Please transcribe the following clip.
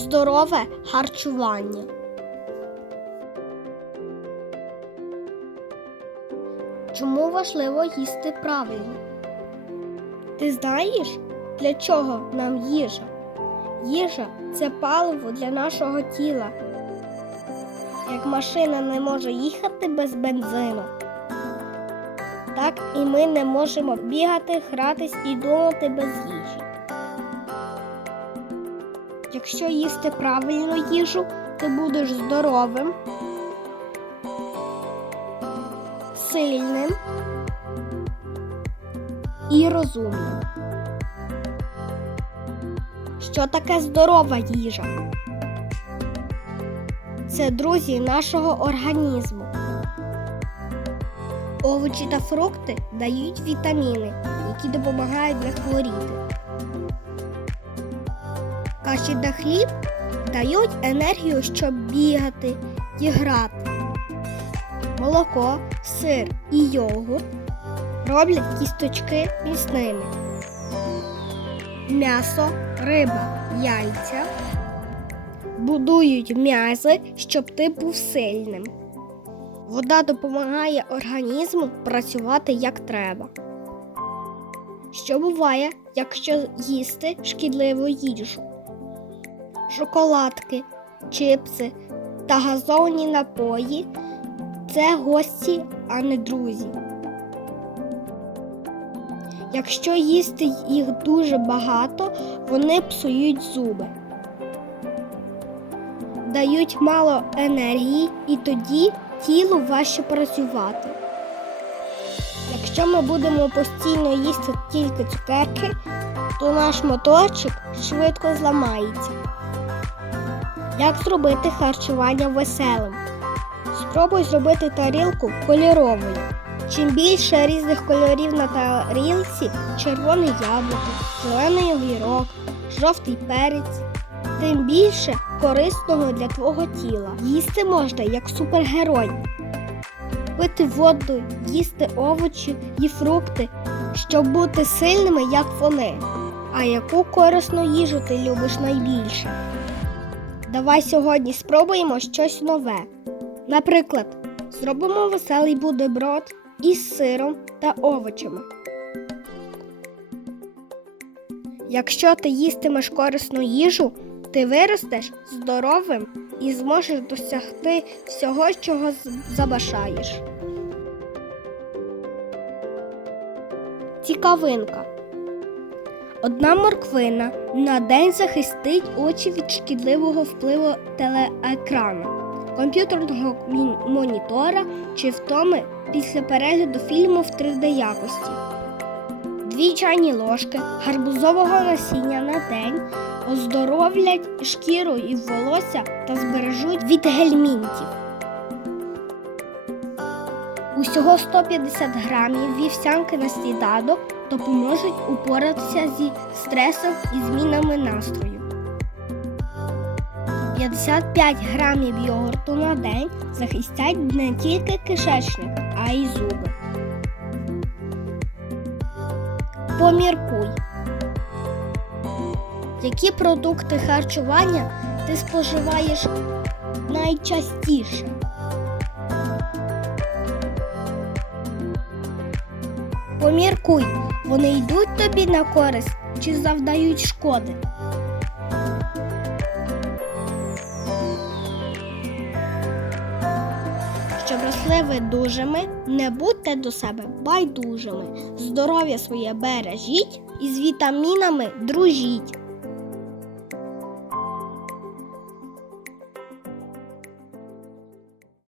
здорове харчування. Чому важливо їсти правильно? Ти знаєш, для чого нам їжа? Їжа це паливо для нашого тіла. Як машина не може їхати без бензину, так і ми не можемо бігати, гратись і думати без їжі. Якщо їсти правильну їжу, ти будеш здоровим, сильним і розумним. Що таке здорова їжа? Це друзі нашого організму. Овочі та фрукти дають вітаміни, які допомагають не хворіти. Каші та хліб дають енергію, щоб бігати і грати. Молоко, сир і йогурт роблять кісточки міцними. М'ясо, риба, яйця будують м'язи, щоб ти був сильним. Вода допомагає організму працювати як треба. Що буває, якщо їсти шкідливу їжу? Шоколадки, чипси та газовані напої це гості, а не друзі. Якщо їсти їх дуже багато, вони псують зуби, дають мало енергії і тоді тілу важче працювати. Якщо ми будемо постійно їсти тільки цукерки, то наш моторчик швидко зламається. Як зробити харчування веселим? Спробуй зробити тарілку кольоровою. Чим більше різних кольорів на тарілці червоне яблуко, зелений огірок, жовтий перець, тим більше корисного для твого тіла. Їсти можна як супергерой. Пити воду, їсти овочі і фрукти, щоб бути сильними, як вони. А яку корисну їжу ти любиш найбільше? Давай сьогодні спробуємо щось нове. Наприклад, зробимо веселий бутерброд із сиром та овочами. Якщо ти їстимеш корисну їжу, ти виростеш здоровим і зможеш досягти всього, чого забажаєш. Цікавинка. Одна морквина на день захистить очі від шкідливого впливу телеекрану, комп'ютерного монітора чи втоми після перегляду фільму в 3D якості. Дві чайні ложки гарбузового насіння на день оздоровлять шкіру і волосся та збережуть від гельмінтів. Усього 150 грамів вівсянки на сніданок допоможуть упоратися зі стресом і змінами настрою. 55 грамів йогурту на день захистять не тільки кишечник, а й зуби. Поміркуй. Які продукти харчування ти споживаєш найчастіше? Поміркуй, вони йдуть тобі на користь чи завдають шкоди. Щоб росли ви дужими, не будьте до себе байдужими. Здоров'я своє бережіть і з вітамінами дружіть.